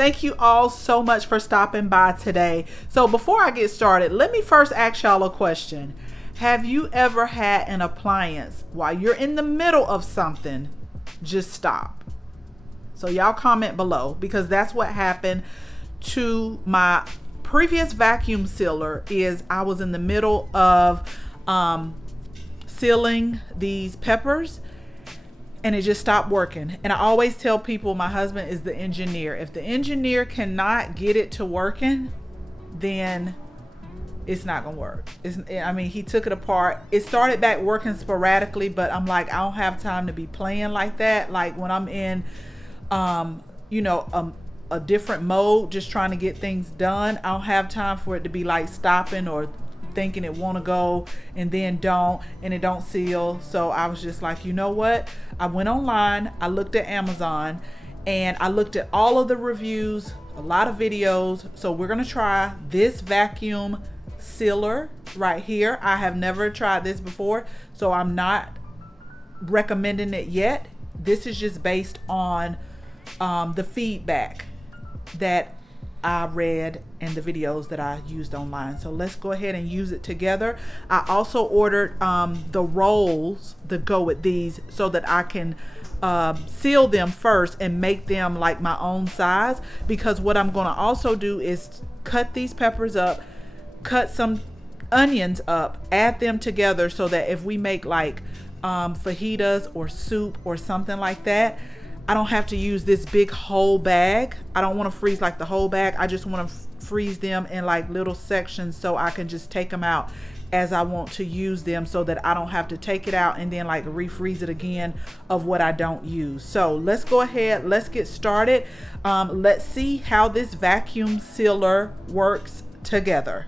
Thank you all so much for stopping by today. So before I get started, let me first ask y'all a question. Have you ever had an appliance while you're in the middle of something just stop? So y'all comment below, because that's what happened to my previous vacuum sealer. Is I was in the middle of sealing these peppers and it just stopped working. And I always tell people my husband is the engineer. If the engineer cannot get it to working, then it's not gonna work. He took it apart. It started back working sporadically, but I'm like, I don't have time to be playing like that. Like when I'm in a different mode, just trying to get things done, I don't have time for it to be like stopping or thinking it want to go and then don't, and it don't seal. So I was just like, you know what, I went online, I looked at Amazon, and I looked at all of the reviews, a lot of videos. So we're gonna try this vacuum sealer right here. I have never tried this before, so I'm not recommending it yet. This is just based on the feedback that I read and the videos that I used online. So let's go ahead and use it together. I also ordered the rolls that go with these so that I can seal them first and make them like my own size, because what I'm going to also do is cut these peppers up, cut some onions up, add them together so that if we make like fajitas or soup or something like that, I don't have to use this big whole bag. I don't want to freeze like the whole bag. I just want to freeze them in like little sections so I can just take them out as I want to use them, so that I don't have to take it out and then like refreeze it again of what I don't use. So let's go ahead, let's get started. Let's see how this vacuum sealer works together.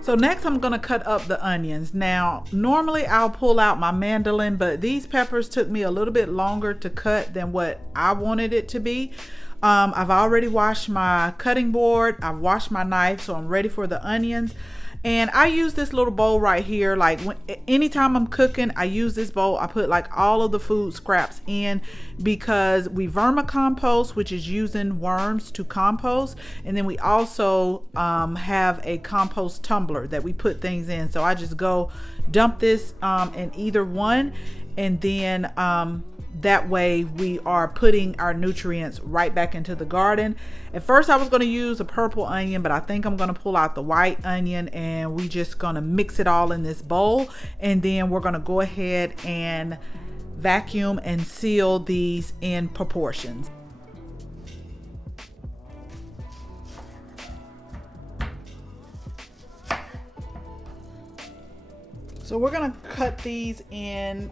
So next I'm gonna cut up the onions. Now, normally I'll pull out my mandolin, but these peppers took me a little bit longer to cut than what I wanted it to be. I've already washed my cutting board, I've washed my knife, so I'm ready for the onions. And I use this little bowl right here. Like anytime I'm cooking, I use this bowl. I put like all of the food scraps in, because we vermicompost, which is using worms to compost. And then we also have a compost tumbler that we put things in. So I just go dump this in either one, and then that way we are putting our nutrients right back into the garden. At first I was going to use a purple onion, but I think I'm going to pull out the white onion, and we just going to mix it all in this bowl, and then we're going to go ahead and vacuum and seal these in proportions. So we're gonna cut these in,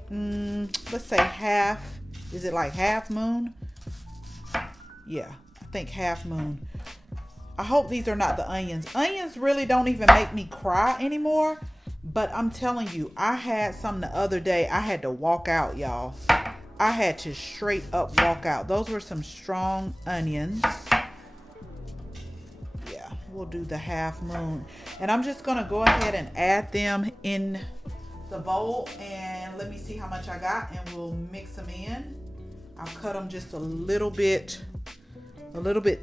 let's say half. Is it like half moon? Yeah, I think half moon. I hope these are not the onions. Onions really don't even make me cry anymore. But I'm telling you, I had some the other day. I had to walk out, y'all. I had to straight up walk out. Those were some strong onions. Yeah, we'll do the half moon. And I'm just gonna go ahead and add them in the bowl. And let me see how much I got, and we'll mix them in. I'll cut them just a little bit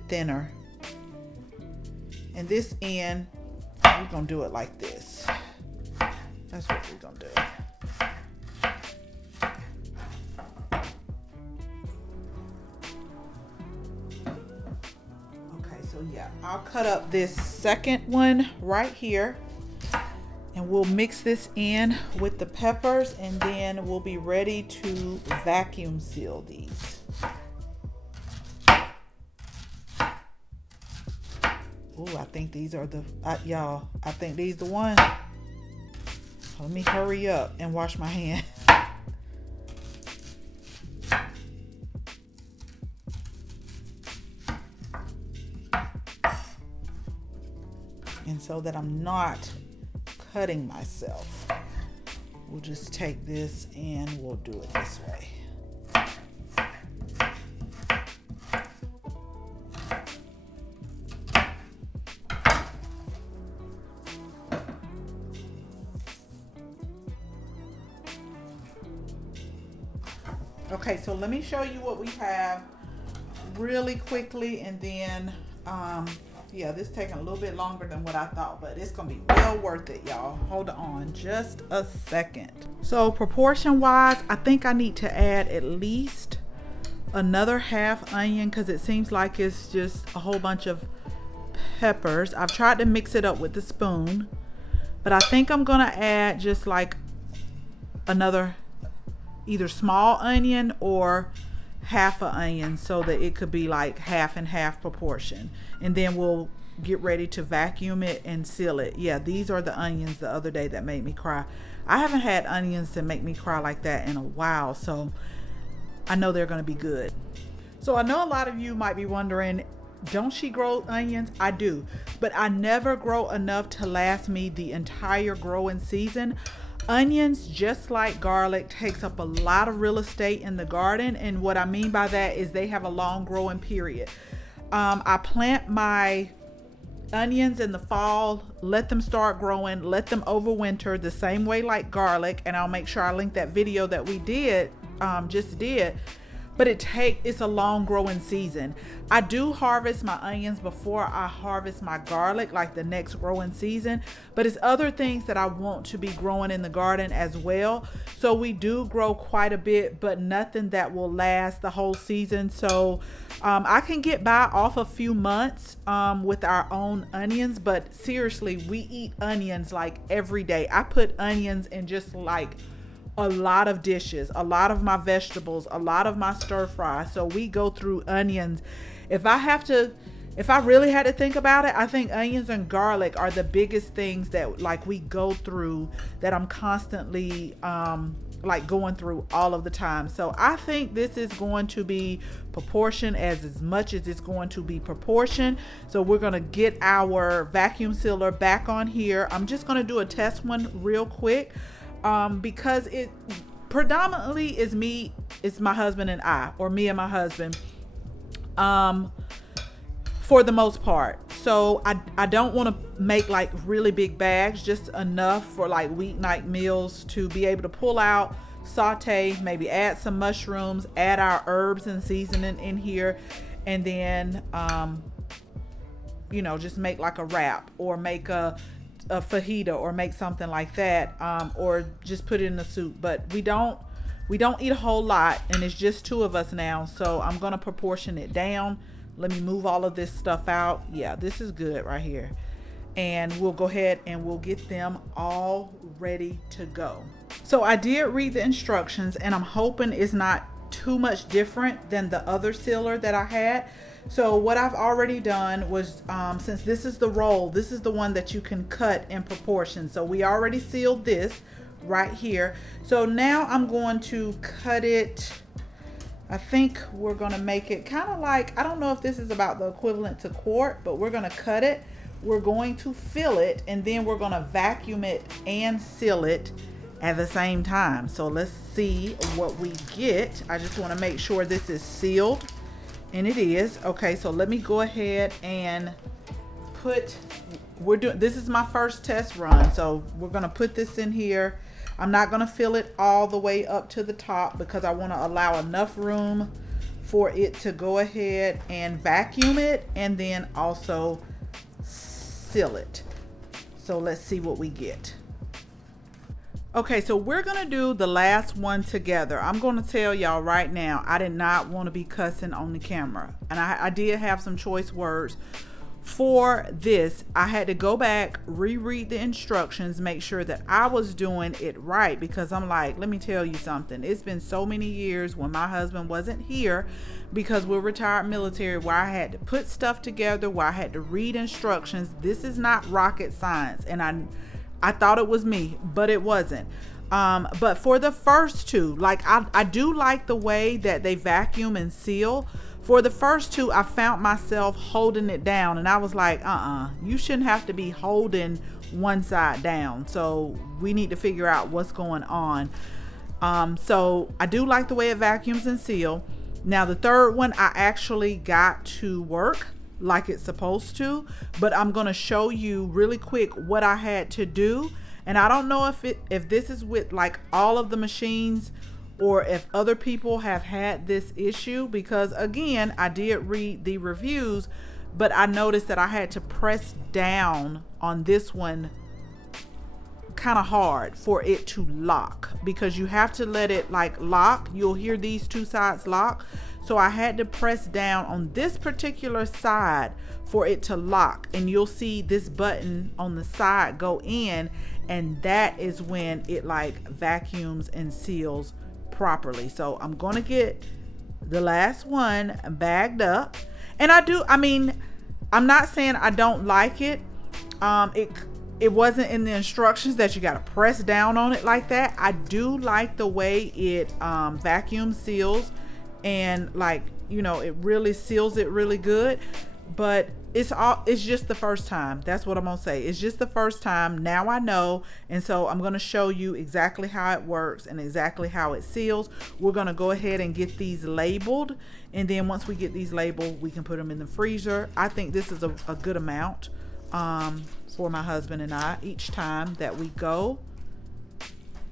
thinner. And this end, we're gonna do it like this. That's what we're gonna do. Okay, so yeah, I'll cut up this second one right here, and we'll mix this in with the peppers, and then we'll be ready to vacuum seal these. Oh, I think these are the, y'all, I think these the one. Let me hurry up and wash my hand. And so that I'm not cutting myself, we'll just take this and we'll do it this way. Okay, so let me show you what we have really quickly, and then yeah, this is taking a little bit longer than what I thought, but it's gonna be well worth it, y'all. Hold on just a second. So proportion wise, I think I need to add at least another half onion, because it seems like it's just a whole bunch of peppers. I've tried to mix it up with the spoon, but I think I'm gonna add just like another either small onion or half an onion, so that it could be like half and half proportion, and then we'll get ready to vacuum it and seal it. Yeah, these are the onions the other day that made me cry. I haven't had onions that make me cry like that in a while, so I know they're going to be good. So I know a lot of you might be wondering, don't she grow onions? I do, but I never grow enough to last me the entire growing season. Onions, just like garlic, takes up a lot of real estate in the garden, and what I mean by that is they have a long growing period. I plant my onions in the fall, let them start growing, let them overwinter the same way like garlic, and I'll make sure I link that video that we just did. But it's a long growing season. I do harvest my onions before I harvest my garlic, like the next growing season, but it's other things that I want to be growing in the garden as well. So we do grow quite a bit, but nothing that will last the whole season. So I can get by off a few months with our own onions, but seriously, we eat onions like every day. I put onions in just like a lot of dishes, a lot of my vegetables, a lot of my stir fry. So we go through onions. If I really had to think about it, I think onions and garlic are the biggest things that like we go through, that I'm constantly like going through all of the time. So I think this is going to be proportion as much as it's going to be proportion. So we're going to get our vacuum sealer back on here. I'm just going to do a test one real quick. Because it predominantly is me, it's my husband and I, or me and my husband, for the most part. So I don't want to make like really big bags, just enough for like weeknight meals to be able to pull out, saute, maybe add some mushrooms, add our herbs and seasoning in here, and then, just make like a wrap, or make a fajita, or make something like that, or just put it in the soup. But we don't eat a whole lot, and it's just two of us now, so I'm gonna proportion it down. Let me move all of this stuff out. Yeah, this is good right here, and we'll go ahead and we'll get them all ready to go. So I did read the instructions, and I'm hoping it's not too much different than the other sealer that I had. So what I've already done was, since this is the roll, this is the one that you can cut in proportion. So we already sealed this right here. So now I'm going to cut it. I think we're gonna make it kind of like, I don't know if this is about the equivalent to quart, but we're gonna cut it. We're going to fill it, and then we're gonna vacuum it and seal it at the same time. So let's see what we get. I just wanna make sure this is sealed, and it is. Okay, so let me go ahead and put, this is my first test run. So we're gonna put this in here. I'm not going to fill it all the way up to the top because I want to allow enough room for it to go ahead and vacuum it and then also seal it. So let's see what we get. Okay, so we're going to do the last one together. I'm going to tell y'all right now, I did not want to be cussing on the camera. And I did have some choice words. For this, I had to go back, reread the instructions, make sure that I was doing it right, because I'm like, let me tell you something. It's been so many years when my husband wasn't here, because we're retired military, where I had to put stuff together, where I had to read instructions. This is not rocket science, and I thought it was me, but it wasn't. But for the first two, like I do like the way that they vacuum and seal. For the first two, I found myself holding it down, and I was like, you shouldn't have to be holding one side down. So we need to figure out what's going on. So I do like the way it vacuums and seal. Now the third one, I actually got to work like it's supposed to, but I'm going to show you really quick what I had to do. And I don't know if this is with like all of the machines, or if other people have had this issue, because again, I did read the reviews, but I noticed that I had to press down on this one kind of hard for it to lock, because you have to let it like lock. You'll hear these two sides lock. So I had to press down on this particular side for it to lock, and you'll see this button on the side go in, and that is when it like vacuums and seals properly. So I'm gonna get the last one bagged up, and I'm not saying I don't like it. It wasn't in the instructions that you got to press down on it like that. I do like the way it vacuum seals, and like, it really seals it really good. But it's just the first time. That's what I'm gonna say. It's just the first time. Now I know, and so I'm gonna show you exactly how it works and exactly how it seals. We're gonna go ahead and get these labeled, and then once we get these labeled, we can put them in the freezer. I think this is a good amount for my husband and I each time that we go,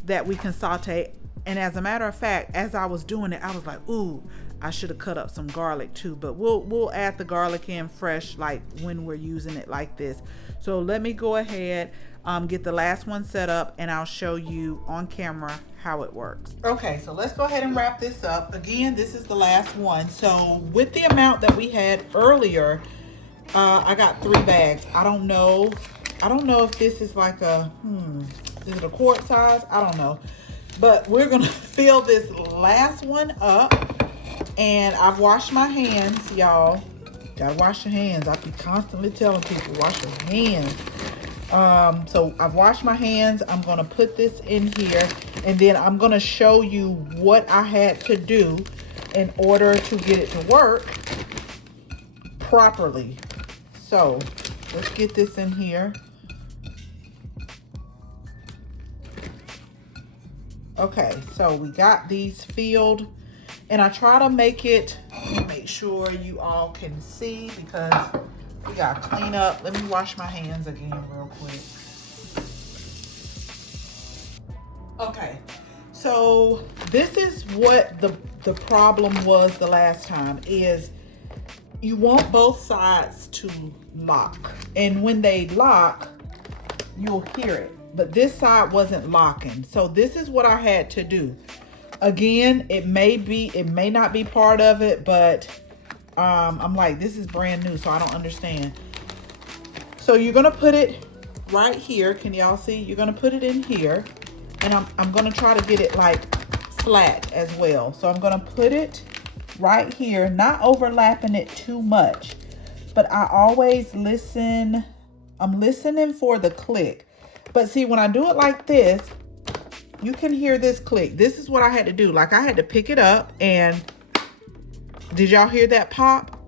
that we can saute. And as a matter of fact, as I was doing it, I was like, ooh, I should have cut up some garlic too, but we'll add the garlic in fresh, like when we're using it like this. So let me go ahead, get the last one set up, and I'll show you on camera how it works. Okay, so let's go ahead and wrap this up. Again, this is the last one. So with the amount that we had earlier, I got 3 bags. I don't know if this is like is it a quart size? I don't know. But we're gonna fill this last one up, and I've washed my hands, y'all. Gotta wash your hands. I be constantly telling people, wash your hands. So I've washed my hands. I'm gonna put this in here, and then I'm gonna show you what I had to do in order to get it to work properly. So let's get this in here. Okay, so we got these filled, and I try to make sure you all can see, because we gotta clean up. Let me wash my hands again real quick. Okay, so this is what the problem was the last time, is you want both sides to lock, and when they lock, you'll hear it. But this side wasn't locking. So this is what I had to do. Again, it may not be part of it, but I'm like, this is brand new, so I don't understand. So you're gonna put it right here. Can y'all see? You're gonna put it in here, and I'm gonna try to get it like flat as well. So I'm gonna put it right here, not overlapping it too much, but I always listen. I'm listening for the click. But see, when I do it like this, you can hear this click. This is what I had to do. Like, I had to pick it up, and did y'all hear that pop?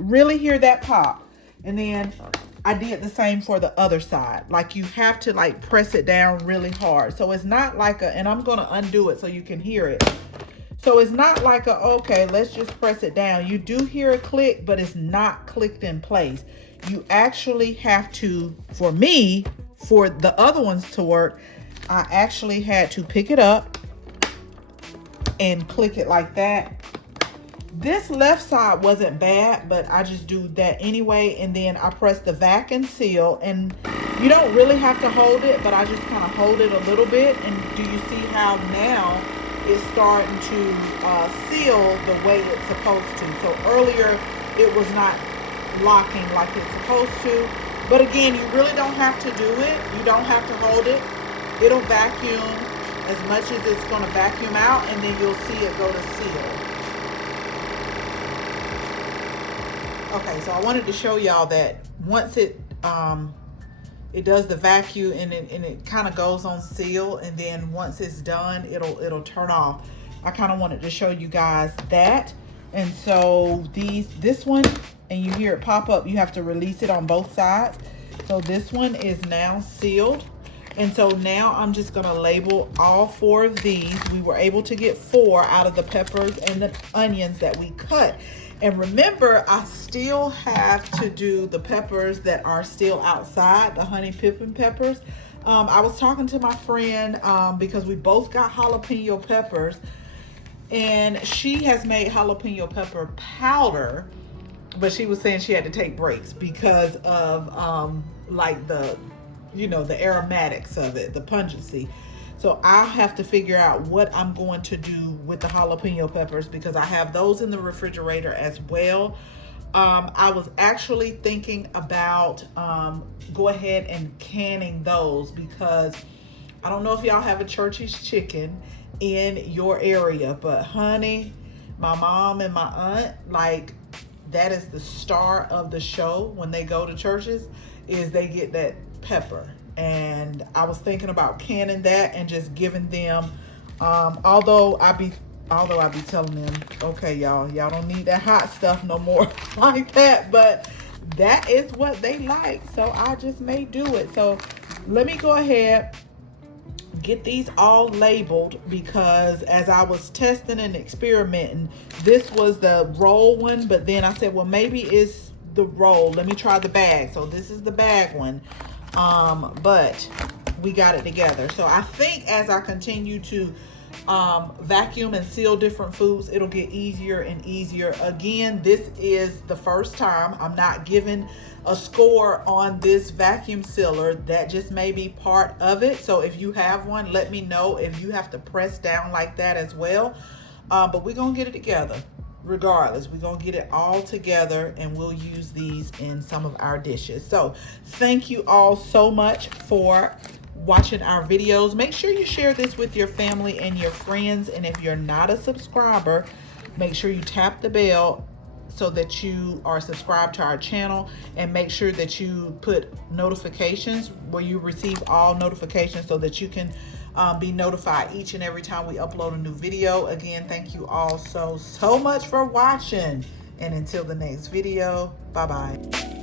Really hear that pop? And then I did the same for the other side. Like, you have to like press it down really hard. So it's not like a, and I'm gonna undo it so you can hear it. So it's not like a, okay, let's just press it down. You do hear a click, but it's not clicked in place. You actually have to, for me, for the other ones to work, I actually had to pick it up and click it like that. This left side wasn't bad, but I just do that anyway. And then I press the vacuum seal, and you don't really have to hold it, but I just kind of hold it a little bit. And do you see how now it's starting to seal the way it's supposed to? So earlier it was not locking like it's supposed to. But again, you really don't have to do it. You don't have to hold it. It'll vacuum as much as it's going to vacuum out, and then you'll see it go to seal. Okay, so I wanted to show y'all that once it does the vacuum, and it kind of goes on seal, and then once it's done, it'll turn off. I kind of wanted to show you guys that. And so this one, and you hear it pop up, you have to release it on both sides. So this one is now sealed. And so now I'm just gonna label all 4 of these. We were able to get 4 out of the peppers and the onions that we cut. And remember, I still have to do the peppers that are still outside, the honey pippin peppers. I was talking to my friend because we both got jalapeno peppers, and she has made jalapeno pepper powder, but she was saying she had to take breaks because of like the aromatics of it, the pungency. So I'll have to figure out what I'm going to do with the jalapeno peppers, because I have those in the refrigerator as well. I was actually thinking about go ahead and canning those, because I don't know if y'all have a Church's Chicken in your area, but honey, my mom and my aunt, like, that is the star of the show when they go to churches, is they get that pepper. And I was thinking about canning that and just giving them, although I be telling them, okay, y'all don't need that hot stuff no more like that, but that is what they like, so I just may do it. So let me go ahead, get these all labeled, because as I was testing and experimenting, this was the roll one, but then I said, well, maybe it's the roll. Let me try the bag. So this is the bag one. But we got it together. So I think as I continue to vacuum and seal different foods, it'll get easier and easier. Again, this is the first time. I'm not giving a score on this vacuum sealer. That just may be part of it. So if you have one, let me know if you have to press down like that as well. But we're gonna get it together. Regardless, we're gonna get it all together, and we'll use these in some of our dishes. So thank you all so much for watching our videos. Make sure you share this with your family and your friends, and if you're not a subscriber, make sure you tap the bell so that you are subscribed to our channel, and make sure that you put notifications where you receive all notifications so that you can be notified each and every time we upload a new video. Again, thank you all so much for watching, and until the next video, bye bye.